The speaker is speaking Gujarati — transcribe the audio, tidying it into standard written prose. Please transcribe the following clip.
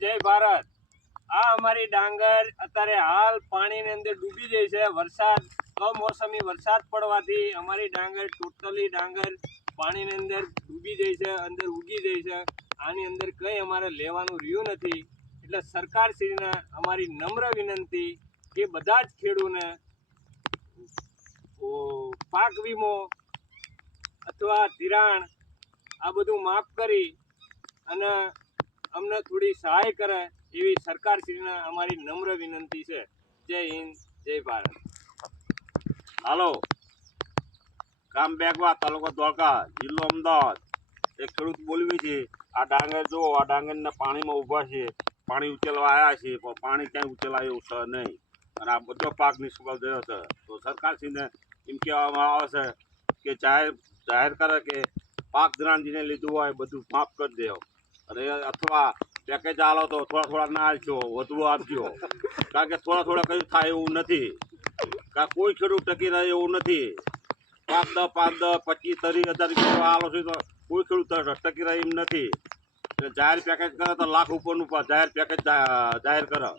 જય ભારત। આ અમારી ડાંગર અત્યારે હાલ પાણીની અંદર ડૂબી જાય છે। વરસાદ કમોસમી વરસાદ પડવાથી અમારી ડાંગર ટોટલી ડાંગર પાણીની અંદર ડૂબી જાય છે, અંદર ઉગી જાય છે। આની અંદર કંઈ અમારે લેવાનું રહ્યું નથી। એટલે સરકારશ્રીને અમારી નમ્ર વિનંતી કે બધા જ ખેડૂતોને પાક વીમો અથવા ધિરાણ આ બધું માફ કરી અને અમને થોડી સહાય કરે એવી સરકારશ્રીને અમારી નમ્ર વિનંતી છે। જય હિન્દ, જય ભારત। હાલો, ગામ બેગવા, તાલુકો ધોળકા, જિલ્લો અમદાવાદ। એક ખેડૂત બોલવી છે, આ ડાંગર જો આ ડાંગરના પાણીમાં ઊભા છે, પાણી ઉચેલવા આવ્યા છે, પણ પાણી ક્યાંય ઉચેલાય એવું છે નહીં, અને આ બધો પાક નિષ્ફળ ગયો છે। તો સરકારશ્રીને એમ કહેવામાં આવે છે કે જાહેર કરે કે પાક ધિરાણ જેને લીધું હોય બધું માફ કરી દો, અને અથવા પેકેજ આલો તો થોડા ના આપજો, વધુ આપજો, કારણ કે થોડા કઈ થાય એવું નથી, કારણ કોઈ ખેડૂત ટકી રહે એવું નથી। 5, 10, 25, 30 હજાર આલો છે તો કોઈ ખેડૂત ટકી રહે એમ નથી। જાહેર પેકેજ કરે તો લાખ ઉપરનું જાહેર પેકેજ જાહેર કરે।